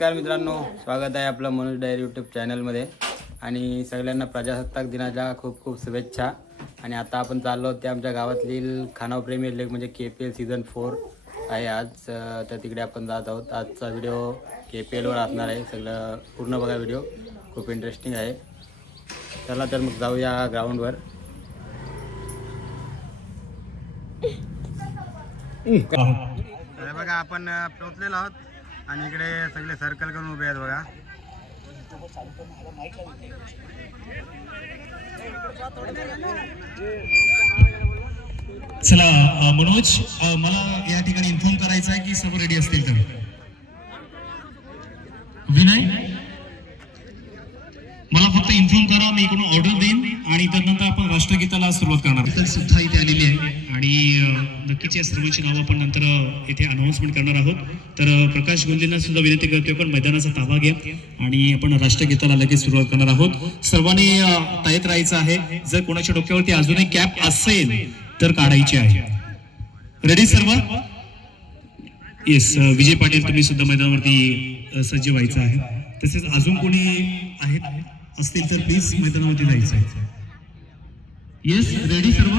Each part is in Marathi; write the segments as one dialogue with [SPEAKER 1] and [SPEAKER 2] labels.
[SPEAKER 1] नमस्कार मित्रांनो स्वागत आहे आपलं मनोज डायरी यूट्यूब चॅनलमध्ये. आणि सगळ्यांना प्रजासत्ताक दिनाच्या खूप खूप शुभेच्छा. आणि आता आपण चाललो ते आमच्या गावातील खानाव प्रेमी लेग म्हणजे K P L season four आहे आज. तर तिकडे आपण जात आहोत. आजचा व्हिडिओ के पी एलवर असणार आहे. सगळं पूर्ण बघा व्हिडिओ खूप इंटरेस्टिंग आहे. चला तर मग जाऊया ग्राउंडवर बघा आपण पोचलेलो आहोत. आणि इकडे सगळे सर्कल करून उभे आहेत बघा.
[SPEAKER 2] चला मनोज मला या ठिकाणी इन्फॉर्म करायचं आहे की सर्व रेडी असतील तर? विनय? मला फक्त इन्फॉर्म करा मी इकडून ऑर्डर देईन आणि त्यानंतर आपण राष्ट्रगीताला सुरुवात करणार सुद्धा इथे आलेली आहे आणि नक्कीच या सर्वांची नावं आपण नंतर इथे अनाऊन्समेंट करणार आहोत. तर प्रकाश गोंदेंना सुद्धा विनंती करतोय पण मैदानाचा ताबा घ्या आणि आपण राष्ट्रगीताला लगेच सुरुवात करणार आहोत. सर्वांनी अ, राहायचं आहे. जर कोणाच्या डोक्यावरती अजूनही कॅप असेल तर काढायची आहे. रेडी सर्व? येस विजय पाटील तुम्ही सुद्धा मैदानावरती सज्ज व्हायचं आहे. तसेच अजून कोणी आहेत? असतील तर प्लीज मैदानावरती जायचं आहे. येस रेडी सर्व?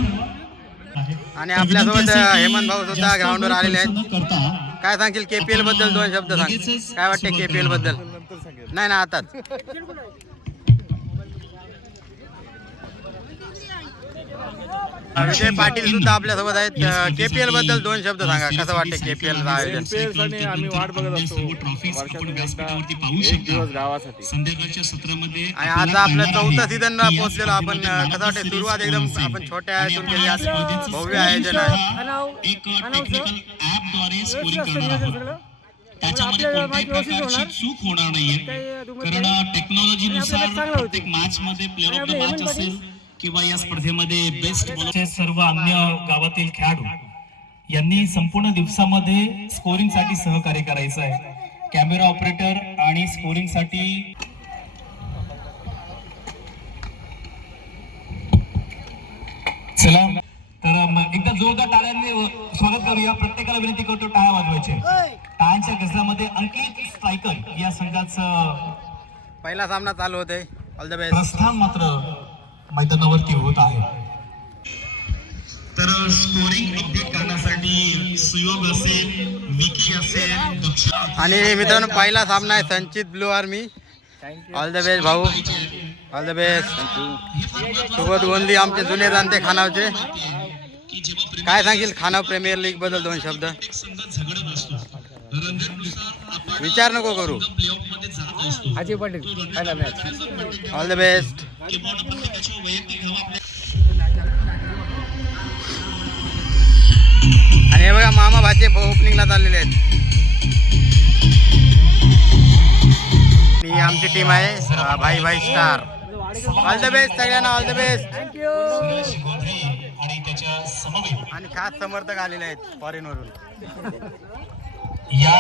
[SPEAKER 1] आणि आपल्यासोबत हेमंत भाऊ सुद्धा ग्राउंडवर आलेले आहेत. काय सांगशील के पी एलबद्दल दोन शब्द सांग. काय वाटते के पी एलबद्दल? नाही ना आताच. विजय पाटील सुद्धा आपल्यासोबत आहेत. के पी एलबद्दल दोन शब्द सांगा. कसं वाटतं के पी एल आयोजन?
[SPEAKER 3] आणि आम्ही वाट बघत असतो.
[SPEAKER 2] सर्व ट्रॉफीज आपण
[SPEAKER 3] वर्षातून
[SPEAKER 2] व्यासपीठावरती
[SPEAKER 3] एकदा
[SPEAKER 2] पाहू
[SPEAKER 3] एक
[SPEAKER 2] शकता.
[SPEAKER 3] दिवस गावासाठी.
[SPEAKER 2] संध्याकाळच्या सत्रामध्ये
[SPEAKER 1] आणि आता आपलं चौथं सीझन पोहोचलेलो. आपण कसं वाटतं सुरुवात एकदम आपण? छोट्या
[SPEAKER 2] आपण
[SPEAKER 1] केली.
[SPEAKER 2] या
[SPEAKER 1] आज
[SPEAKER 2] स्पर्धेचं
[SPEAKER 1] भव्य आयोजन आहे.
[SPEAKER 2] एक टेक्निकल ऍपद्वारे स्कोरिंग करणार आहोत. त्याच्यामध्ये कोणत्याही प्रकारची चूक होणार नाहीये. कारण टेक्नॉलॉजीनुसार प्रत्येक मॅच मध्ये प्लेअर ऑफ द मॅच असेल. किंवा या स्पर्धेमध्ये बेस्ट
[SPEAKER 4] सर्व अन्य गावातील खेळाडू यांनी संपूर्ण दिवसामध्ये स्कोरिंगसाठी सहकार्य करायचं आहे. कॅमेरा ऑपरेटर आणि स्कोरिंगसाठी चला. तर मग एकदा जोरदार टाळ्यांनी स्वागत करूया प्रत्येकाला विनंती करतो टाळ्या वाजवायचे. टाळ्यांच्या गजरामध्ये अंकित स्ट्रायकर या संघाचं
[SPEAKER 1] पहिला सामना चालू होते ऑल द बेस्ट
[SPEAKER 4] प्रस्थान मात्र मैदानावरती होत आहे.
[SPEAKER 2] तर स्कोरिंग अपडेट करण्यासाठी सुयोग असेल विकी असेल
[SPEAKER 1] आणि मित्रांनो पहिला सामना आहे Sanchit blue army. All the best भाऊ. ऑल द बेस्ट सोबत गोंदी आमचे जुने जाणते खानावचे. काय सांगशील खानाव प्रीमियर लीगबद्दल दोन शब्द?
[SPEAKER 2] झगडत असतो रंगतनुसार आपण
[SPEAKER 1] विचार नको करू.
[SPEAKER 2] प्लेऑफमध्ये जात असतो
[SPEAKER 3] Ajay Patil
[SPEAKER 1] all the best
[SPEAKER 2] किंवा प्रत्येकाची वैयक्तिक हवा आपल्या
[SPEAKER 1] आणि हे बघा मामा भाचे ओपनिंगला चाललेले आहेत. ही आमची टीम आहे भाई भाई स्टार ऑल द बेस्ट सगळ्यांना ऑल द बेस्ट
[SPEAKER 2] आणि
[SPEAKER 1] खास समर्थक आलेले आहेत फॉरेनवरून
[SPEAKER 4] या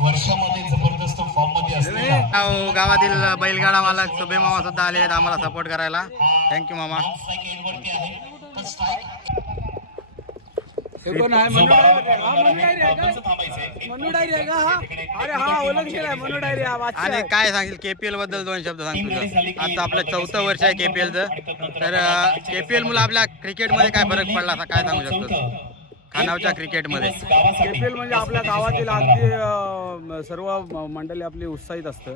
[SPEAKER 4] वर्षामध्ये जबरदस्त फॉर्ममध्ये असलेला
[SPEAKER 1] गाव- गावातील बैलगाडा मालक सुबे मामा सुद्धा आले आहेत आम्हाला सपोर्ट करायला. थँक्यू मामा. आणि काय सांगेल केपीएलबद्दल दोन शब्द सांग तुझं आता आपलं चौथं वर्ष आहे केपीएलचं तर केपीएल मुलं आपल्या क्रिकेटमध्ये काय फरक पडला असा? काय सांगू शकतो खानावच्या क्रिकेटमध्ये.
[SPEAKER 3] केपीएल म्हणजे आपल्या गावातील अगदी अं, सर्व मंडळी आपली उत्साहित असतं.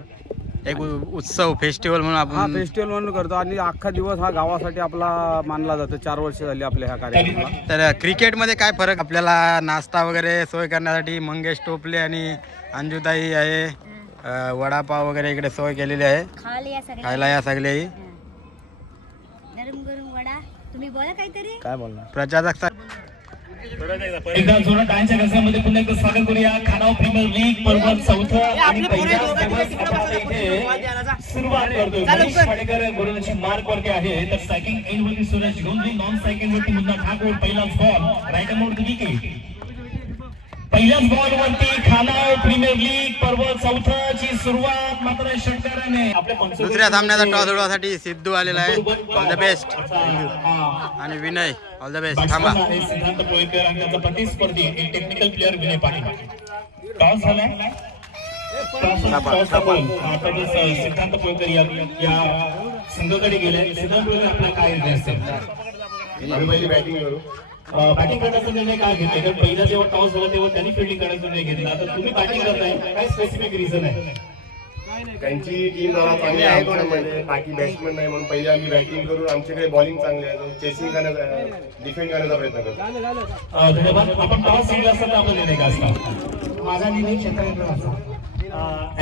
[SPEAKER 1] एक उ- उत्सव फेस्टिवल म्हणून
[SPEAKER 3] हा
[SPEAKER 1] आपण
[SPEAKER 3] फेस्टिवल म्हणून करतो आणि अख्खा दिवस हा गावासाठी आपला मानला जातो. चार वर्ष झाली आपल्या ह्या कार्यक्रमाला.
[SPEAKER 1] तर क्रिकेटमध्ये काय फरक? आपल्याला नाश्ता वगैरे सोय करण्यासाठी मंगेश टोपले आणि अंजुताई आहे. अं, वडापाव वगैरे इकडे सोय केलेली आहे.
[SPEAKER 5] खायला या सगळ्या
[SPEAKER 1] खायला या सगळेही
[SPEAKER 5] गरम गरम वडा. तुम्ही बोला काहीतरी.
[SPEAKER 3] काय बोलणार?
[SPEAKER 1] प्रजासत्ताक
[SPEAKER 4] एकदा जोरात टाळ्यांच्या गजरामध्ये पुन्हा एकदा स्वागत करूया. खानाव प्रीमियर लीग पर्वत चौथं आणि पहिल्या सुरुवात करतोय. मनीष खाडेकर गोलंदाजी मार्क वरती आहे. तर स्ट्रायकिंग एंड वरती सुरेश गोंधळी नॉन स्ट्रायकिंग वरती मुन्ना ठाकूर पहिलाच बॉल राईट अमाउंट विकेट पहिल्याच बॉल वरती खानाव प्रीमियर लीग पर्वत चौथाची सुरुवात मात्र षटकाराने
[SPEAKER 1] दुसऱ्या सामन्याचा टॉस उडवण्यासाठी सिद्धू आलेला आहे. All the best. आणि विनय ऑल द बेस्ट थांबा.
[SPEAKER 4] सिद्धांत पोळेकर आणि त्यांचा प्रतिस्पर्धी एक technical player Vinay Patil. Toss झालाय? सिद्धांत पोळकर या संघाकडे गेले. सिद्धांत पोळकर आपला काय निर्णय असेल
[SPEAKER 6] पहिली बॅटिंग करू.
[SPEAKER 4] बॅटिंग करण्याचा निर्णय काय घेतला कारण पहिला जेव्हा टॉस झाला तेव्हा त्यांनी फिल्डिंग करण्याचा निर्णय घेतला. आता तुम्ही बॅटिंग करताय काय स्पेसिफिक रिझन आहे?
[SPEAKER 6] त्यांची टीम जरा चांगली आहे आमच्यामध्ये बाकी बॅट्समन नाही म्हणून पहिले आम्ही बॅटिंग करू आमच्याकडे बॉलिंग चांगली आहे चेसिंग करण्याचा डिफेंड करण्याचा प्रयत्न करू
[SPEAKER 4] अं, धन्यवाद. आपण टॉस जिंकला असता तर आपला निर्णय काय असता
[SPEAKER 7] माझा निर्णय क्षेत्राचा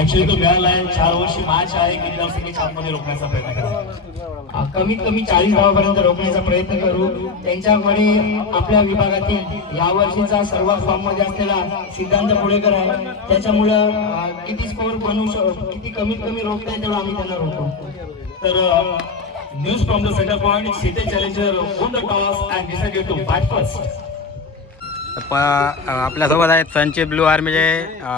[SPEAKER 4] ऍक्च्युली तो मिळाला आहे. चार वर्षी मॅच आहे. की संख्येच्या आतमध्ये रोखण्याचा प्रयत्न करा.
[SPEAKER 7] कमीत कमी चाळीस धावापर्यंत रोखण्याचा प्रयत्न करू. त्यांच्याकडे आपल्या विभागातील या वर्षीचा सर्वात फॉर्ममध्ये असलेला सिद्धांत पुढेकर आहे. त्याच्यामुळं किती स्कोर बनवू शकतो किती कमीत कमी रोखता येईल तेवढं आम्ही त्यांना रोखतो
[SPEAKER 4] तर news from the centre point city challenger won the toss and decided to bat first
[SPEAKER 1] प आपल्यासोबत आहेत संचित ब्लू आर्मीचे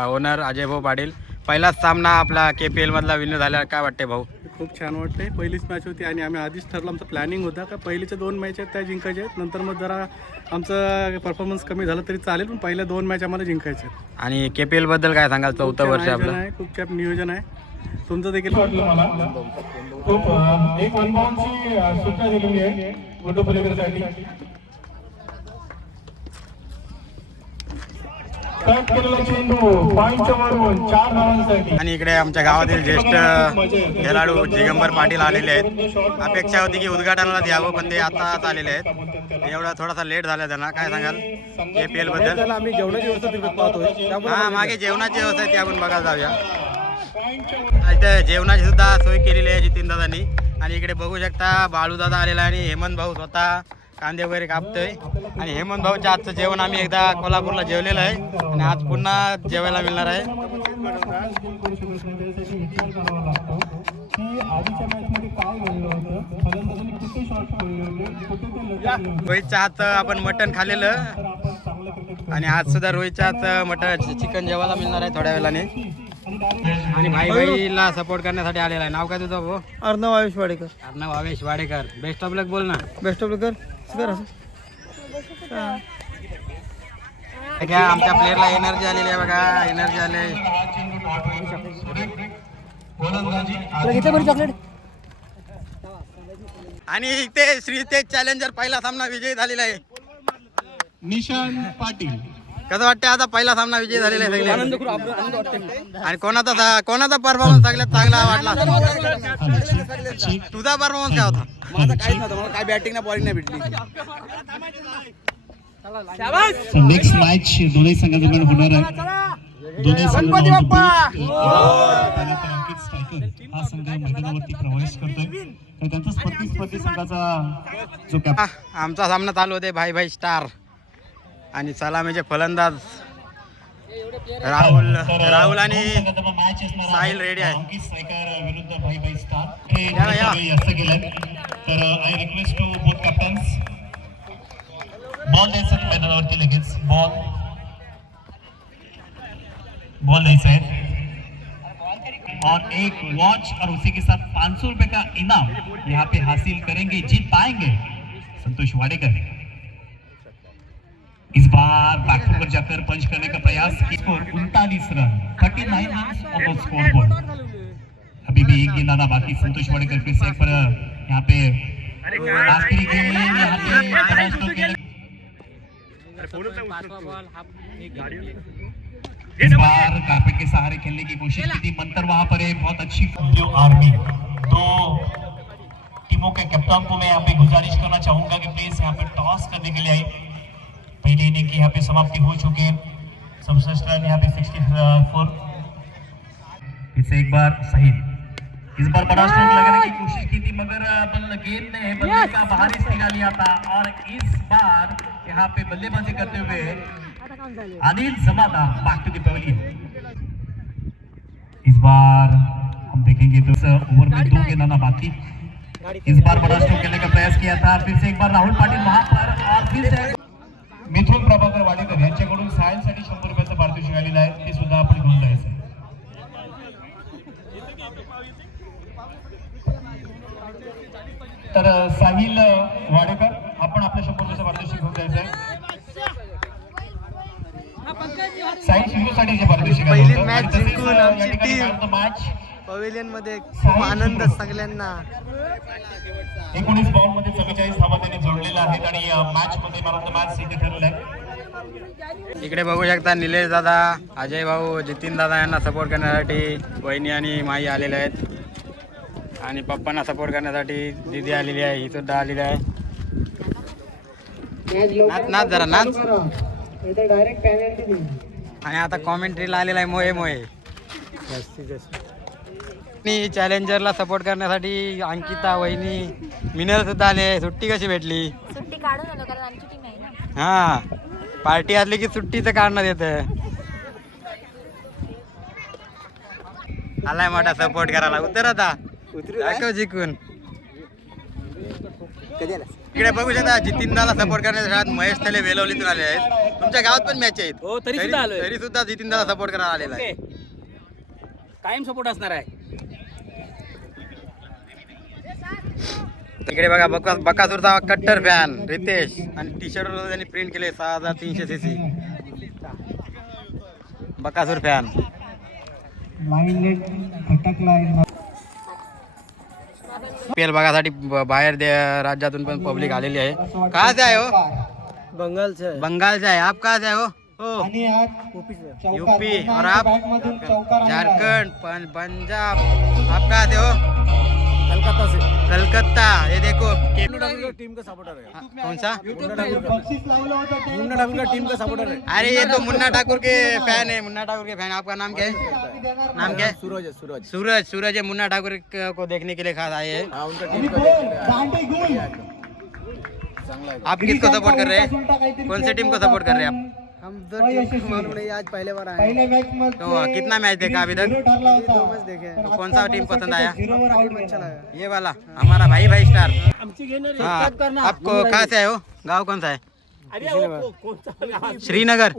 [SPEAKER 1] ओनर अजय भाऊ पाटील. पहिलाच सामना आपला के पी एलमधला विनर झाल्यावर काय वाटते भाऊ?
[SPEAKER 3] खूप छान वाटते पहिलीच मॅच होती आणि आम्ही आधीच ठरलं. आमचं प्लॅनिंग होता का पहिलीच्या दोन मॅच आहेत त्या जिंकायच्या आहेत. नंतर मग जरा आमचं परफॉर्मन्स कमी झालं तरी चालेल पण पहिल्या दोन मॅच आम्हाला जिंकायचे आहेत.
[SPEAKER 1] आणि के पी एलबद्दल काय सांगाल? चौथं वर्ष
[SPEAKER 3] आयोजन
[SPEAKER 1] आपलं
[SPEAKER 3] आहे. खूप छान नियोजन आहे. तुमचं देखील?
[SPEAKER 2] वाटलं मला. खूप एक वनबाउंडची अं, सूचना दिलेली आहे. कट केलेला चेंडू पॉईंटच्या वरून चार धावांसाठी
[SPEAKER 1] आणि इकडे आमच्या गावातील ज्येष्ठ खेळाडू दिगंबर पाटील आलेले आहेत. अपेक्षा होती की उद्घाटनाला द्यावं पण ते आताच आलेले आहेत. एवढा थोडासा लेट झाला त्यांना. काय सांगाल? के पी एलबद्दल?
[SPEAKER 3] आम्ही जेवणाची व्यवस्था तिकडे पाहतोय.
[SPEAKER 1] हा मागे जेवणाची व्यवस्था आहे ती आपण बघायला जाऊया. इथे जेवणाची सुद्धा सोय केलेली आहे जितीन दादांनी. आणि इकडे बघू शकता बाळू दादा आलेला आहे आणि हेमंत भाऊ स्वतः कांदे वगैरे कापतोय. आणि हेमंत भाऊच्या आजचं जेवण आम्ही एकदा कोल्हापूरला जेवलेलं आहे. आणि आज पुन्हा जेवायला मिळणार आहे.
[SPEAKER 2] होतं होते होते
[SPEAKER 1] रोहितच्या हातचं आपण मटण
[SPEAKER 2] क्रिकेट
[SPEAKER 1] आणि आज सुद्धा रोहितच्या हातचं मटण चिकन जेवायला मिळणार आहे थोड्या वेळाने. आणि भाई भाईला सपोर्ट करण्यासाठी आलेला आहे. नाव काय तुझं भाऊ?
[SPEAKER 3] Arnav Ayush Wadekar.
[SPEAKER 1] Arnav Avesh Wadekar. Best of luck बोल ना.
[SPEAKER 3] बेस्ट ऑफ कर कर.
[SPEAKER 1] आमच्या प्लेअरला एनर्जी आलेली आहे बघा एनर्जी आले. आणि इथे श्रीतेज चॅलेंजर पहिला सामना विजयी झालेला आहे.
[SPEAKER 2] निशांत पाटील.
[SPEAKER 1] कसं वाटतं आता पहिला सामना विजयी झालेला आहे सगळे आणि कोणाचा कोणाचा परफॉर्मन्स सगळ्यात चांगला वाटला तुझा परफॉर्मन्स काय होता
[SPEAKER 3] माझं काहीच नव्हतं मला काय बॅटिंग ना बॉलिंग नाही भेटली
[SPEAKER 2] नेक्स्ट मॅच दोन्ही संघादरम्यान होणार आहे दोन्ही स्ट्रायकर हा संघ मैदानावरती प्रवेश करतोय तर त्यांचा स्पर्धी संघाचा जो
[SPEAKER 1] आमचा सामना चालू होते भाई भाई स्टार आणि सलामीचे फलंदाज राहुल राहुल आणि साहिल रेडी आहे
[SPEAKER 2] विरुद्ध भाई भाई स्टार हे तर I request to both captains ball द्यायचा मैदानावरती लगेच बॉल बॉल द्यायचा है और एक वॉच और उसी के साथ 500 रुपए का इनाम यहाँ पे हासिल करेंगे जीत पाएंगे संतोष वाडेकर. इस बार बैकफुट पर जाकर पंच करने का प्रयास स्कोर उनतालीस run thirty nine on scoreboard अभी भी एक गेंद आना बाकी, संतोष वाडेकर फिर से एक पर यहाँ पे आखिरी गेंद यहाँ पे करके इस बार कारपेट के सहारे खेलने की कोशिश की थी मंत्र वहाँ पर है, बहुत अच्छी ब्लू आर्मी, दो टीमों के कप्तान को मैं यहाँ पे गुजारिश करना चाहूँगा कि प्लीज़ यहाँ पे टॉस करने के लिए आए। इनिंग की यहाँ पे समाप्ति हो चुकी है। सर्वश्रेष्ठ रन यहाँ पे सिक्सटी फोर इसे एक बार सही इस बार बड़ा स्ट्रोक लगाने की कोशिश की थी मगर अ, बल्ल गेंद ने बल्ले का बाहरी सिरा लिया था। और इस बार यहाँ पे बल्लेबाजी करते हुए Anil Jamada back to the इस बार हम देखेंगे तो ओवर में दो गेंद आना बाकी। इस बार बड़ा स्ट्रोक खेलने का प्रयास किया था। फिर से एक बार राहुल पाटिल वहाँ पर और फिर से मिथुन प्रभाकर वाडेकर यांच्याकडून सायन्ससाठी शंभर रुपयाचं पारितोषिक आलेलं आहे ते सुद्धा आपण घेऊन जायचं. तर साहिल वाडेकर आपण आपल्या शंभर रुपयाचं पारितोषिक घेऊन जायचं आहे साई शिवसाठीचे पारितोषिक आहे.
[SPEAKER 8] पहिली मॅच पवेलियनमध्ये खूप आनंद सगळ्यांना.
[SPEAKER 2] एकोणीस बॉलमध्ये चव्वेचाळीस धावा त्यांनी जोडलेल्या आहेत आणि मॅच मध्ये मॅन मॅच इथे ठरलेलं आहे.
[SPEAKER 1] इकडे बघू शकता निलेश दादा अजय भाऊ जितीन दादा यांना सपोर्ट करण्यासाठी वहिनी आणि माई आलेले आहेत. आणि पप्पांना सपोर्ट करण्यासाठी दिदी आलेली आहे ही सुद्धा आलेली आहे. नाच नाच जरा नाच.
[SPEAKER 7] डायरेक्ट पॅनल्टी
[SPEAKER 1] आणि आता कॉमेंट्रीला आलेला आहे मोहे मोहे. आणि चॅलेंजरला सपोर्ट करण्यासाठी अंकिता वहिनी मिनल सुद्धा आले. सुट्टी कशी भेटली?
[SPEAKER 5] सुट्टी काढून आलो कारण आमची टीम आहे ना.
[SPEAKER 1] हा. पार्टी असली की सुट्टीचं काढण्यात येतं. आलाय मोठा सपोर्ट करायला. उतर आता. दाखव जिंकून. इकडे बघू शकता जितिनदाला सपोर्ट करण्यासाठी महेश थले वेलवलीतून आले आहेत. तुमच्या गावात पण मॅच आहेत.
[SPEAKER 9] हो तरी सुद्धा आलोय.
[SPEAKER 1] तरी सुद्धा जितिनदाला सपोर्ट करायला आलेला आहे.
[SPEAKER 9] कायम सपोर्ट असणार आहे.
[SPEAKER 1] इकडे बघा बका बकासूरचा कट्टर फॅन रितेश. आणि टी शर्ट त्यांनी प्रिंट केले सहा हजार तीनशे सी सी बकासूर फॅन पेल बघासाठी ब- बाहेर दे- राज्यातून पण पब्लिक आलेली आहे. कहा से आहे हो.
[SPEAKER 8] बंगाल से
[SPEAKER 1] बंगाल से आहे. आप कहा से आहे हो.
[SPEAKER 7] आणि आज
[SPEAKER 1] यूपी और आप झारखंड पंजाब आप कहा से हो
[SPEAKER 8] कलकत्ता से.
[SPEAKER 1] कलकत्ता ये देखो
[SPEAKER 8] टीम का सपोर्टर है।
[SPEAKER 1] हाँ, कौन सा?
[SPEAKER 8] मुन्ना ठाकुर का. टीम का सपोर्टर है।
[SPEAKER 1] अरे ये तो मुन्ना ठाकुर के फ़ैन है मुन्ना ठाकुर के फ़ैन आपका नाम क्या है? नाम क्या है?
[SPEAKER 8] सूरज है सूरज।
[SPEAKER 1] सूरज सूरज मुन्ना ठाकुर को देखने के लिए खास आए हैं।
[SPEAKER 8] हाँ उनका
[SPEAKER 7] आणि
[SPEAKER 8] टीम का
[SPEAKER 7] गोल दांडी गोल।
[SPEAKER 1] आप किसको सपोर्ट कर रहे हैं? कौन से टीम को सपोर्ट कर रहे हैं आप?
[SPEAKER 8] हम मालूम नहीं आज पहले बार आए
[SPEAKER 7] पहिल्या मॅच मध्ये
[SPEAKER 1] तो कितना मैच देखा अभी तक
[SPEAKER 8] मैच देखे
[SPEAKER 1] तो कौन सा टीम पसंद आया
[SPEAKER 8] अच्छा लगा
[SPEAKER 1] ये वाला हमारा भाई भाई स्टार हाँ आपको कहाँ से आए हो गाँव कौन सा है श्रीनगर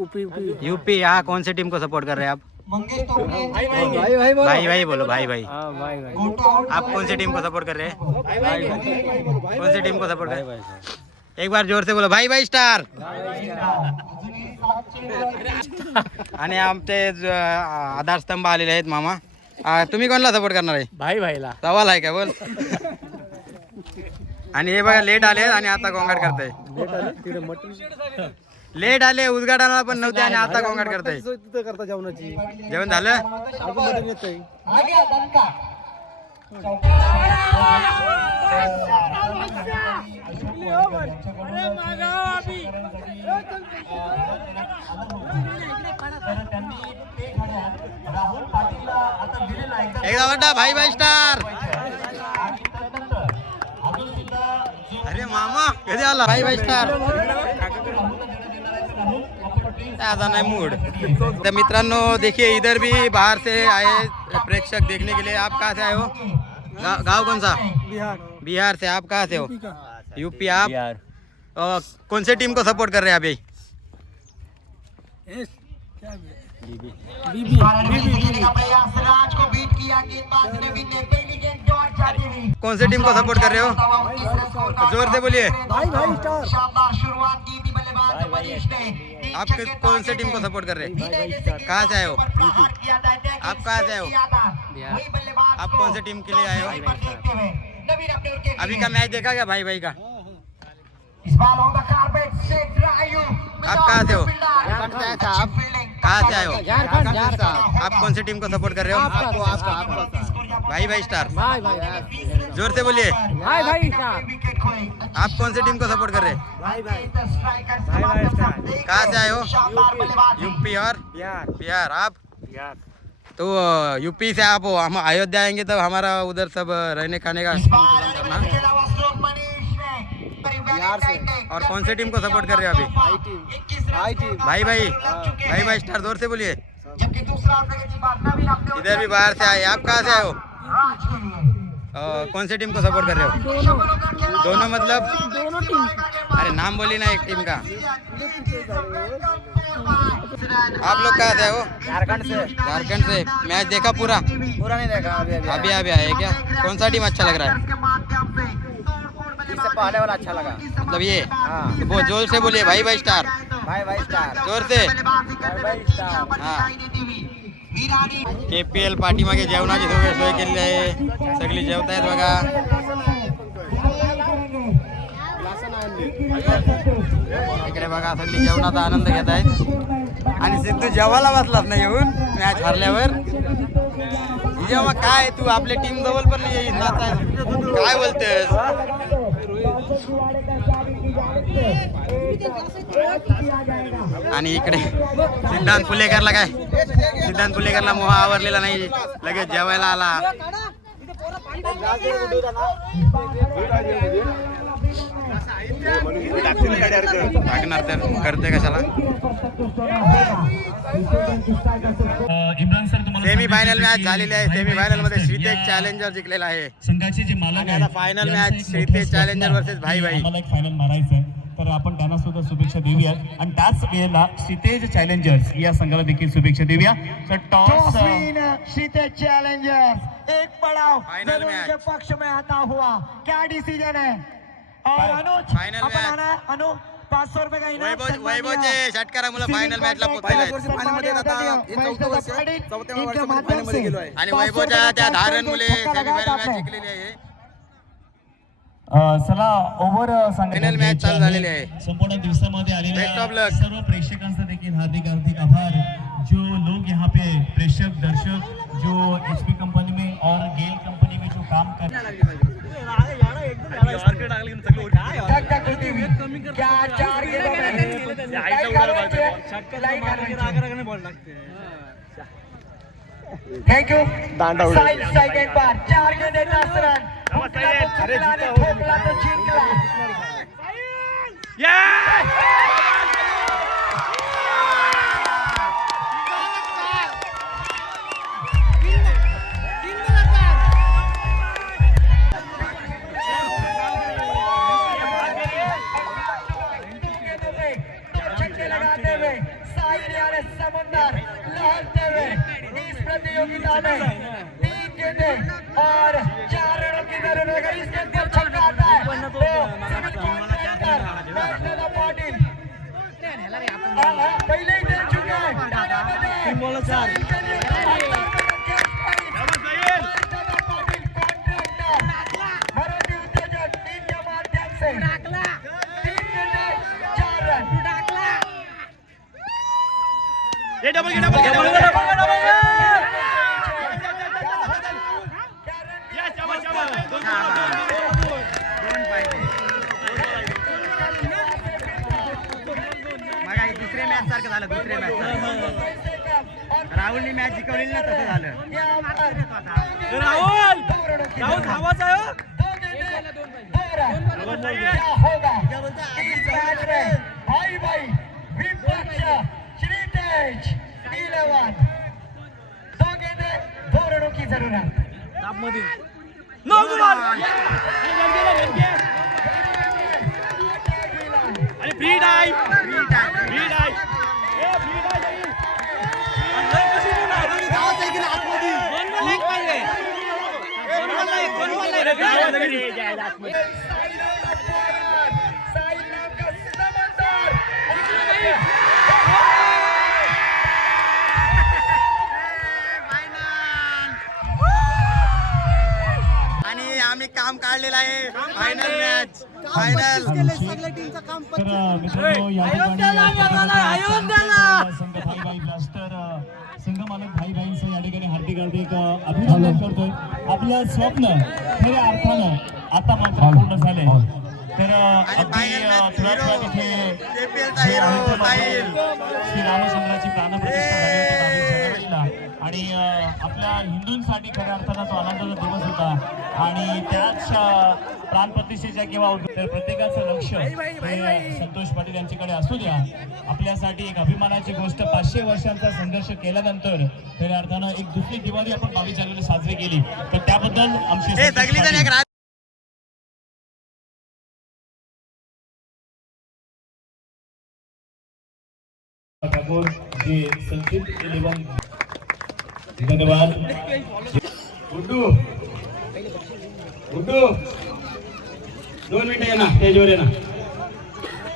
[SPEAKER 1] यूपी यहाँ कौन सी टीम को सपोर्ट कर रहे हैं आप
[SPEAKER 8] भाई भाई बोलो
[SPEAKER 1] भाई भाई बोलो भाई भाई
[SPEAKER 8] हाँ भाई भाई
[SPEAKER 1] आप कौन सी टीम को सपोर्ट कर रहे हैं कौन सी टीम को सपोर्ट कर रहे हैं एक बार ज़ोर से बोलो भाई भाई स्टार आणि आमचे ज- आधारस्तंभ आलेले आहेत मामा. आ, तुम्ही कोणाला सपोर्ट करणार आहे?
[SPEAKER 8] भाई भाईला.
[SPEAKER 1] सवाल आहे का? बोल. आणि हे बघा लेट आले आणि आता गोंगाट करताय. लेट आले उद्घाटनाला पण नव्हते आणि आता गोंगाट करताय.
[SPEAKER 8] तिथं करता जेवणाची.
[SPEAKER 1] जेवण झालं? एकदा म्हणता भाई भाई स्टार. अरे मामा कधी आला? भाई भाई स्टार. नाही मूड मित्रांनो देखिए इधर भी बाहर से आए प्रेक्षक देखने के लिए। आप कहाँ से आए हो? गा, गाँव कौन सा?
[SPEAKER 8] बिहार।
[SPEAKER 1] बिहार से। आप कहाँ से हो? यूपी आप? कौन से टीम को सपोर्ट कर रहे हैं अभी?
[SPEAKER 7] राज को बीट किया
[SPEAKER 1] कौन से टीम को सपोर्ट कर रहे हो? ज़ोर से बोलिए।
[SPEAKER 8] भाई भाई स्टार
[SPEAKER 7] शानदार शुरुआत की थी बल्लेबाज मनीष ने
[SPEAKER 1] आप कौन से टीम को सपोर्ट कर रहे? हैं कहाँ से आए हो? आप कहाँ से आए हो? आप कौन से टीम के लिए आए हो? अभी का मैच देखा क्या भाई भाई का? आप कहाँ से हो? कहाँ से आए हो? आप कौन सी टीम को सपोर्ट कर रहे हो? भाई भाई स्टार।
[SPEAKER 8] भाई भाई।
[SPEAKER 1] ज़ोर से बोलिए।
[SPEAKER 8] भाई भाई स्टार।
[SPEAKER 1] आप कौन सी टीम को सपोर्ट कर रहे हैं?
[SPEAKER 8] भाई भाई।
[SPEAKER 1] कहाँ से आए हो? यूपी। और?
[SPEAKER 8] बिहार।
[SPEAKER 1] बिहार। आप?
[SPEAKER 8] बिहार।
[SPEAKER 1] तो यूपी से आप हो हम अयोध्या आएँगे तब हमारा उधर सब रहने खाने का करना। और कौन सी टीम को सपोर्ट कर रहे हो अभी?
[SPEAKER 8] भाई टीम। भाई
[SPEAKER 1] भाई भाई। भाई भाई स्टार ज़ोर से बोलिए।
[SPEAKER 7] जबकि दूसरा
[SPEAKER 1] इधर भी बाहर से आए। आप कहाँ से आए हो? कौन सी टीम को सपोर्ट कर रहे हो? दोनों मतलब?
[SPEAKER 5] दोनों टीम
[SPEAKER 1] अरे नाम बोली ना एक टीम का। आप लोग कहाँ आए हो?
[SPEAKER 8] झारखंड से।
[SPEAKER 1] झारखंड से। मैच देखा पूरा?
[SPEAKER 8] पूरा नहीं देखा अभी अभी।
[SPEAKER 1] अभी अभी आए क्या? कौन सा टीम अच्छा लग रहा है?
[SPEAKER 8] इससे पहले वाला अच्छा लगा।
[SPEAKER 1] मतलब ये?
[SPEAKER 8] हाँ।
[SPEAKER 1] वो ज़ोर से बोलिए भाई भाई स्टार।
[SPEAKER 8] Bye by star.
[SPEAKER 1] ज़ोर से। हा। के पी एल पाठीमागे जेवणाची सगळी सोय केलेली आहे. सगळी जेवतायत बघा. इकडे बघा सगळी जेवणाचा आनंद घेत आहेत आणि सिद्धू जेवायला बसलाच नाही येऊन मॅच हरल्यावर? जेव्हा काय तू? आपल्या टीम जवळ पण नाही येईल काय बोलतेस? आणि इकडे सिद्धांत फुलेकरला काय? सिद्धांत फुलेकरला मोह आवरलेला नाही. लगेच जेवायला आला. लागणार तर. करते कशाला?
[SPEAKER 2] इम्रान सर तुम्हाला
[SPEAKER 1] सेमी फायनल मॅच झालेली आहे.
[SPEAKER 2] की
[SPEAKER 1] सेमी
[SPEAKER 2] फायनलमध्ये
[SPEAKER 1] श्रीतेज
[SPEAKER 2] या
[SPEAKER 1] चॅलेंजर जिंकलेला आहे.
[SPEAKER 2] संघाचे जे मालक
[SPEAKER 1] आता match
[SPEAKER 2] एक
[SPEAKER 1] श्रीतेज
[SPEAKER 2] आहे
[SPEAKER 1] versus भाई भाई.
[SPEAKER 2] आम्हाला एक फायनल मारायचं आहे. तर आपण त्यांना सुद्धा शुभेच्छा देऊयात आणि त्याच वेळेला श्रीतेज चॅलेंजर्स या संघाला देखील शुभेच्छा देऊया. तर टॉस
[SPEAKER 7] शीते चैलेंजर्स एक पड़ाव.
[SPEAKER 1] Match.
[SPEAKER 7] के पक्ष में आता हुआ. क्या डिसीजन है? और अनुज
[SPEAKER 1] Final
[SPEAKER 7] अपन. आना है अनु पाच सौ रुपये का इनाम
[SPEAKER 1] वैभवचे षटकारा मुलं फायनल मॅचला पोहोचलेले आहेत
[SPEAKER 8] फायनलमध्ये आता हे चौथं वर्ष चौथ्या वर्षामध्ये फायनलमध्ये गेलो आहे
[SPEAKER 1] आणि वैभवच्या त्या धारण मुले सेमी फायनल मॅच जिंकलेली आहे
[SPEAKER 2] चला ओव्हर
[SPEAKER 1] Final match चालू झालेली आहे.
[SPEAKER 2] संपूर्ण दिवसामध्ये
[SPEAKER 1] Best of
[SPEAKER 2] आलेल्या
[SPEAKER 1] luck.
[SPEAKER 2] सर्व प्रेक्षकांचा देखील हार्दिक हार्दिक आभार जो लोग यहाँ पे प्रेक्षक दर्शक जो एच पी कंपनी में और गेल कंपनी में जो काम कर
[SPEAKER 7] क्या चार घालवायची. थँक यू साईड सेकंड पार चार गेंदे दस रन. ठोकला तो चुकला आणि ठोकला तो जिंकला प्रतियोगिता में तीन गेंदे और चार रनों की जरूरत है इस गेंद पर छक्का आता है तो सिविल कॉन्ट्रैक्टर मर्तजा पाटिल हाँ, हाँ, पहले ही दे चुके हैं तालियां बजाएं। साहिल के लिए
[SPEAKER 1] दुसऱ्या मॅच राहुलनी मॅच जिंकवलेली ना तसं झालं
[SPEAKER 9] राहुल राहुल धावाचा आहे हो.
[SPEAKER 7] भाई भाई श्रीतेज की जरूरत
[SPEAKER 9] नो गुलाल. आणि फ्री डाईव्ह आणि
[SPEAKER 1] आम्ही काम काढलेलं आहे. फायनल मॅच फायनल
[SPEAKER 2] ठिकाणी संघ मालक भाई भाईंचं या ठिकाणी हार्दिक हार्दिक अभिनंदन करतोय. आपलं स्वप्न खऱ्या अर्थानं आता मात्र पूर्ण झालंय. तर अगदी थोड्याच वेळात इथे. श्री रामचंद्राची प्राणप्रतिष्ठा आणि आपल्या हिंदूंसाठी खऱ्या अर्थानं तो आनंदाचा दिवस होता. आणि त्याच प्राणप्रतिष्ठेच्या किंवा तर प्रत्येकाचं लक्ष संतोष पाटील यांच्याकडे असू द्या. आपल्यासाठी एक अभिमानाची गोष्ट पाचशे वर्षांचा संघर्ष केल्यानंतर खऱ्या अर्थानं एक दुसरी दिवाळी आपण बावीस जानेवारी साजरी केली. तर त्याबद्दल आमचे ठाकूर जे संचित इलेव्हन धन्यवाद.
[SPEAKER 1] गुड्डू. गुड्डू. दोन मिनिटं ये ना स्टेजवर ये ना.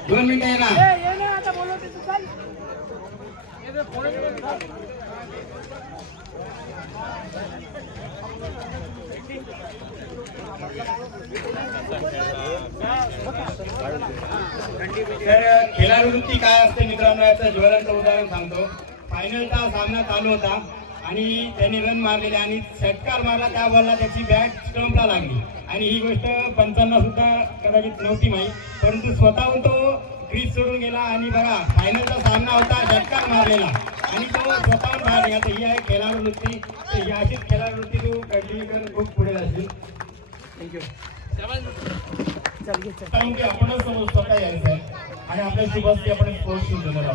[SPEAKER 1] दोन मिनिटं ये ना. तर खेळाडूवृत्ती काय असते मित्रांनो? याचं ज्वलंत उदाहरण सांगतो. फायनलचा सामना चालू होता. आणि त्यांनी रन मारलेले आणि षटकार मारला त्या बॉलला त्याची बॅट स्टंपला लागली. आणि ही गोष्ट पंचांना सुद्धा कदाचित नव्हती माहीत परंतु स्वतःहून तो क्रीज सोडून गेला आणि बघा फायनलचा सामना होता षटकार मारलेला. आणि तो स्वतःहून बाहेर निघाला. तर ही आहे खेळाडू वृत्ती. तर ही अशीच खेळाडू वृत्ती तू कंटिन्यू कर खूप पुढे जाशील. थँक्यू
[SPEAKER 2] की आपणच समोर स्वतः यायचं आहे आणि आपल्या शुभास्ती आपण स्पोर्ट्स शूज देणार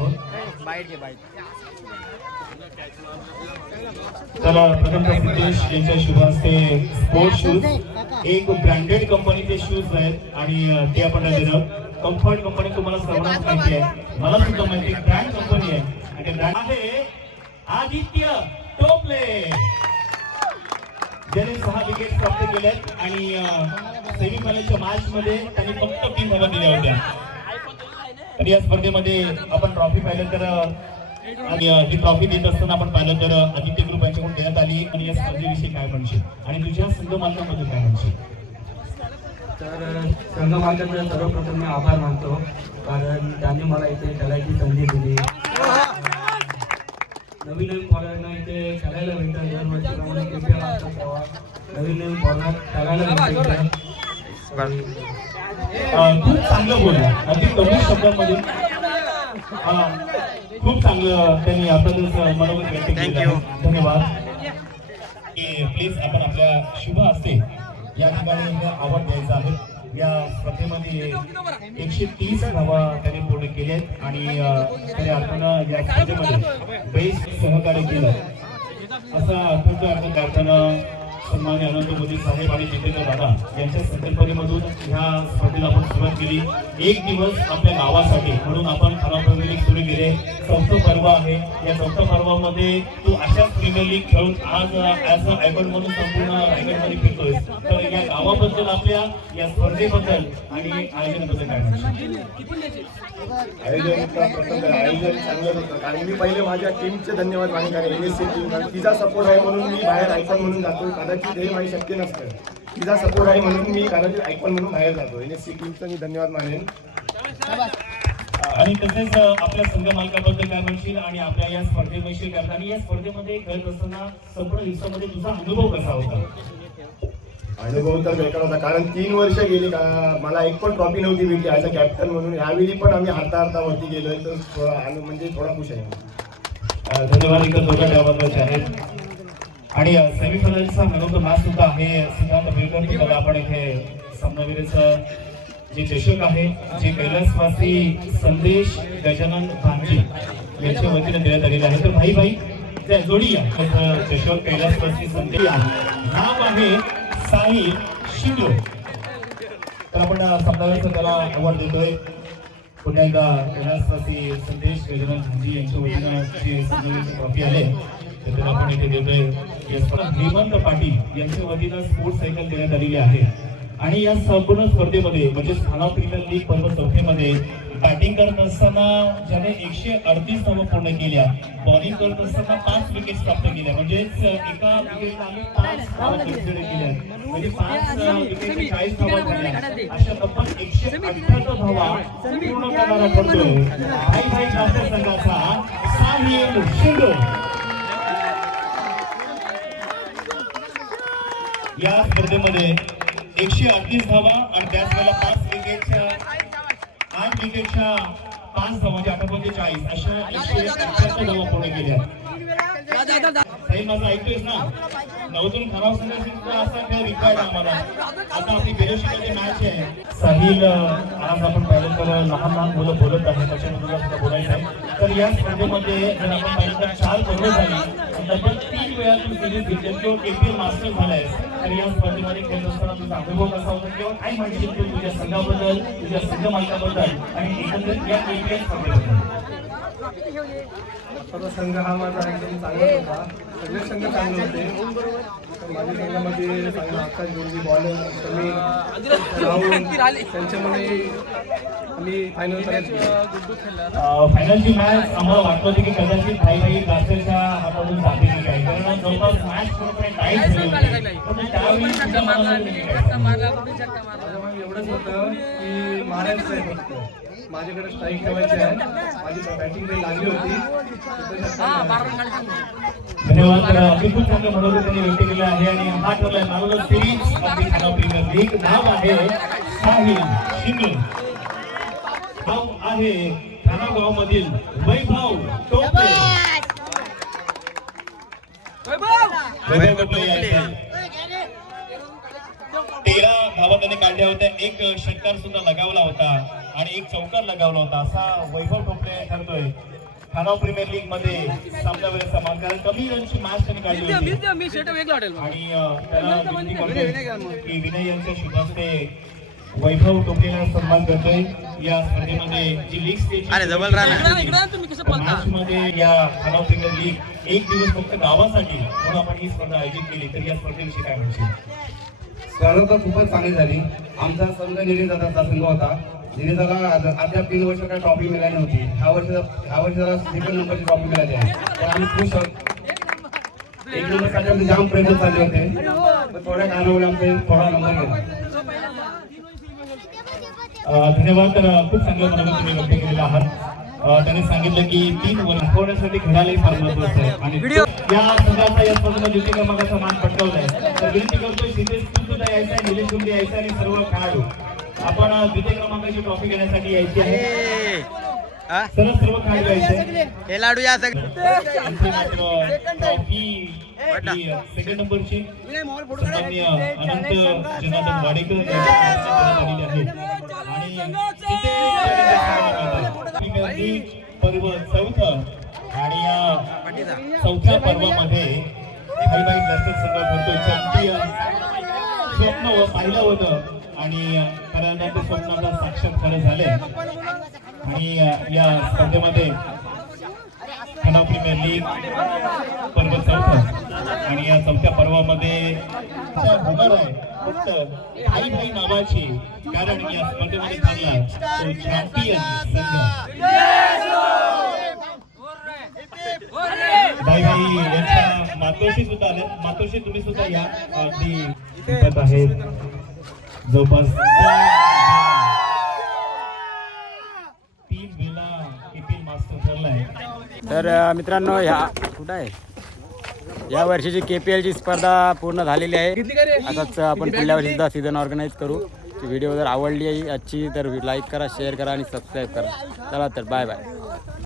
[SPEAKER 2] चला प्रथम प्रथमतः यांच्या शुभास्ते स्पोर्ट शूज एक ब्रँडेड कंपनीचे शूज आहेत आणि ते आपण दिलं कम्फर्ट कंपनी तुम्हाला सर्वांना माहिती आहे. मला सुद्धा माहिती ब्रँड कंपनी आहे. आणि ब्रँड आहे आदित्य टोपले. ज्याने सहा विकेट प्राप्त केल्यात आणि सेमीफायनलच्या मॅच मध्ये त्यांनी फक्त तीन धावा दिल्या होत्या. तर या स्पर्धेमध्ये आपण ट्रॉफी पाहिलं तर आणि ही ट्रॉफी देत असताना आपण पाहिलं तर आदित्य ग्रुप यांच्याकडून देण्यात आली आणि या स्पर्धेविषयी काय म्हणशील? आणि तुझ्या संघ मालकांबद्दल काय म्हणशील?
[SPEAKER 10] तर संघ मालकाचा सर्वप्रथम मी आभार मानतो. कारण त्यांनी मला इथे खेळायची संधी दिली. नवीन नवीन फॉलोअरना इथे खेळायला भेटतात. असतात तेव्हा नवीन नवीन फॉलोअर खेळायला भेटतात.
[SPEAKER 2] खूप चांगलं बोलला. अगदी कमी शब्दांमध्ये खूप चांगलं त्यांनी आपलं मनोगत व्यक्त केलं. धन्यवाद. प्लीज आपण आपल्या शुभ असते या ठिकाणी आवड द्यायचा आहे. या स्पर्धेमध्ये एकशे तीस धावा त्यांनी पूर्ण आहेत आणि खऱ्या अर्थानं या स्पर्धेमध्ये बेस्ट सहकार्य केलं. असा अत्यंत अर्थ अर्थानं सन्मान्य अनंत मोदी साहेब आणि जितेंद्र दादा यांच्या संकल्पनेमधून ह्या स्पर्धेला आपण सुरुवात केली. एक दिवस आपल्या गावासाठी म्हणून आपण खराब लीग सुरू केले चौथं पर्व आहे. या चौथ्या पर्वामध्ये तू अशाच प्रीमियर लीग खेळून आज ऍज अ आयकॉन म्हणून संपूर्ण रायगडमध्ये फिरतोय. तर या गावाबद्दल आपल्या या स्पर्धेबद्दल आणि आयोजनाबद्दल काय म्हणशील?
[SPEAKER 6] आयोजन तर आयोजन चांगलं होतं. कारण मी पहिले माझ्या टीमचे धन्यवाद मानले एम एस सी टीम कारण तिचा सपोर्ट आहे म्हणून मी बाहेर आयकॉन म्हणून जातो कदाचित हे माझी शक्य नसतं. तिचा सपोर्ट आहे म्हणून मी कदाचित आयकॉन म्हणून बाहेर जातो. एन एस सी टीमचं मी धन्यवाद मानेन.
[SPEAKER 2] आणि तसेच आपल्या संघ मालकाबद्दल काय म्हणशील आणि आपल्या या स्पर्धेविषयी काय आणि या स्पर्धेमध्ये खेळत असताना संपूर्ण दिवसामध्ये तुझा अनुभव कसा होता?
[SPEAKER 6] अनुभव तर बेकार होता कारण तीन वर्ष गेली का मला एक पण ट्रॉफी नव्हती भेटली ॲज अ कॅप्टन म्हणून. यावेळी पण आम्ही हारता हारता वरती गेलोय तर म्हणजे थोडा खुश आहे.
[SPEAKER 2] धन्यवाद एकच दोघा आहेत. आणि सेमीफायनलचा म्हणून मॅच सुद्धा आहे सिद्धांत बेळकर त्याला आपण इथे सामनावीरचं जे चषक आहे जे कैलासवासी संदेश गजानन भांजी यांच्या वतीने देण्यात आलेले आहे. तर भाई भाई त्या जोडी तर चषक कैलासवासी संदेश आहे नाव आहे साहिल शिंदे. तर आपण सामनावीरचं त्याला अवॉर्ड देतोय. पुन्हा एकदा कैलासवासी संदेश गजानन भांजी यांच्या वतीनं ट्रॉफी आले तर आपण इथे देतोय. हेमंत पाटील यांच्या वतीनं स्पोर्ट्स सायकल देण्यात आलेली आहे. आणि या संपूर्ण स्पर्धेमध्ये म्हणजे स्थाना प्रीमियर लीग पर्व चौथीमध्ये बॅटिंग करत असताना ज्याने एकशे अडतीस धावा पूर्ण केल्या बॉलिंग करत असताना पाच विकेट प्राप्त केल्या. म्हणजेच एका विकेटला आम्ही पाच केल्या म्हणजे पाच विकेट चाळीस धावा झाल्या. अशा तब्बल एकशे अठ्याहत्तर धावा पूर्ण करणारा ठरतोय भाई भाई क्लासेस संघाचा साहिल शिंदे. या स्पर्धेमध्ये एकशे अडतीस धावा आणि त्याच वेळेला पाच विकेटच्या आठ विकेटच्या पाच धावा म्हणजे, म्हणजे चाळीस अशा एकशे अठ्याहत्तर धावा पूर्ण केल्या साहेब माझं ऐकतोयस ना? नवतून खराब संघाची असा खेळ रिक्वायर्ड आम्हाला. आता आपली बेरोशिकाची मॅच आहे. साहिल आज आपण पाहिलं तर लहान लहान मुलं बोलत आहे त्याच्या तुला सुद्धा बोलायचं आहे. तर या स्पर्धेमध्ये जर आपण पाहिलं तर चार बरोबर झाली तब्बल तीन वेळा तू सिरीज जिंकले किंवा केपीएल मास्टर झालाय. तर या स्पर्धेमध्ये खेळत असताना तुझा अनुभव कसा होता किंवा काय माहिती तू तुझ्या संघाबद्दल तुझ्या संघ मालकाबद्दल आणि एकंदरीत या केपीएल स्पर्धेबद्दल?
[SPEAKER 6] सर्व संघ हा माझा एकदम चांगला होता सगळे संघ चांगले होते. माझ्या संघामध्ये चांगला आकाश गोंडी बॉलर समीर राहुल त्यांच्यामुळे आम्ही फायनल
[SPEAKER 2] फायनलची मॅच आम्हाला वाटलं होतं की कदाचित भाई भाई गाजरच्या हातातून जाते की काय. कारण जवळपास मॅच पूर्णपणे टाईट झाली होती. पण त्यावेळी
[SPEAKER 6] एवढंच होतं की मारायचं आहे फक्त. माझ्याकडे स्ट्राईक ठेवायची आहे. माझी बॅटिंग काही लागली होती.
[SPEAKER 2] धन्यवाद. अगदी खूप चांगलं मनोरंजन त्यांनी व्यक्त केलं आहे आणि हा ठरलाय man series Khana premier league. नाव आहे साहिल शिंगल नाव आहे खानागाव मधील वैभव टोपे. वैभव टोपे तेरा धावा त्याने काढल्या होत्या. एक षटकार सुद्धा लगावला होता आणि एक चौकार लगावला होता. असा वैभव टोपले ठरतोय. खानाव प्रीमियर लीगमध्ये समान कारण कमी रनची मॅच त्यांनी काढली होती. आणि अं, त्याला विनंती करतोय की विनय यांच्या शुभास्ते वैभव टोपलेला सन्मान करतोय. या स्पर्धेमध्ये जी लीग स्टेज मॅच मध्ये या खानाव प्रीमियर लीग एक दिवस फक्त गावासाठी म्हणून आपण ही स्पर्धा आयोजित केली. तर या स्पर्धेविषयी काय म्हणशील?
[SPEAKER 8] स्पर्धा तर खूपच चांगली झाली. आमचा संघ निलेदाचा संघ होता. निलेदाला अद्याप तीन वर्ष काही ट्रॉफी मिळाली नव्हती. ह्या वर्षी ह्या वर्षी त्याला सेकंड नंबरची ट्रॉफी मिळाली आहे. तर आम्ही खुश आहोत. एक नंबरसाठी आमचे जाम प्रयत्न चालले होते. थोड्या कारणामुळे आमचे थोडा नंबर गेला.
[SPEAKER 2] धन्यवाद. तर खूप चांगल्या मनोरंजन तुम्ही व्यक्त केलेला आहात. त्यांनी सांगितलं की तीन दाखवण्यासाठी खेळायलाही फार महत्वाचं आहे. आणि या संघाचा या स्पर्धेमध्ये द्वितीय क्रमांकाचा मान पटकावलाय तर विनंती करतोय सिद्धेश सुद्धा यायचा आहे निलेश गुंडे यायचा आणि सर्व खेळाडू. आपण द्वितीय क्रमांकाची ट्रॉफी घेण्यासाठी यायची आहे.
[SPEAKER 1] हा?
[SPEAKER 2] सर्व सर्व खेळाडू यायचे.
[SPEAKER 1] हे लाडू या सगळे.
[SPEAKER 2] ट्रॉफी सेकंड नंबरची पर्व चौथं आणि या चौथ्या पर्वामध्ये संघ भरतो चॅम्पियन. स्वप्न व पाहिलं होतं. आणि खरं ते स्वप्न आता साक्षात खरं झालंय. आणि या स्पर्धेमध्ये खनाव प्रीमियर लीग पर्व चौथा. आणि या चौथ्या पर्वामध्ये चा आहे फक्त आई भाई नावाची कारण या स्पर्धेमध्ये चांगला तो चॅम्पियन संघ. भाई भाई यांच्या मातोशी सुद्धा आले. मातोशी तुम्ही सुद्धा या. अगदी दिसत आहेत. जवळपास तीन वेळा केपीएल मास्टर ठरलाय.
[SPEAKER 1] तर मित्रांनो ह्या कुठं आहे? या वर्षीची के पी एलची स्पर्धा पूर्ण झालेली आहे. असंच आपण पुढल्या वर्षी सुद्धा सीझन ऑर्गनाईज करू. व्हिडिओ जर आवडली आहे आजची तर लाईक करा शेअर करा आणि सबस्क्राईब करा. चला तर बाय बाय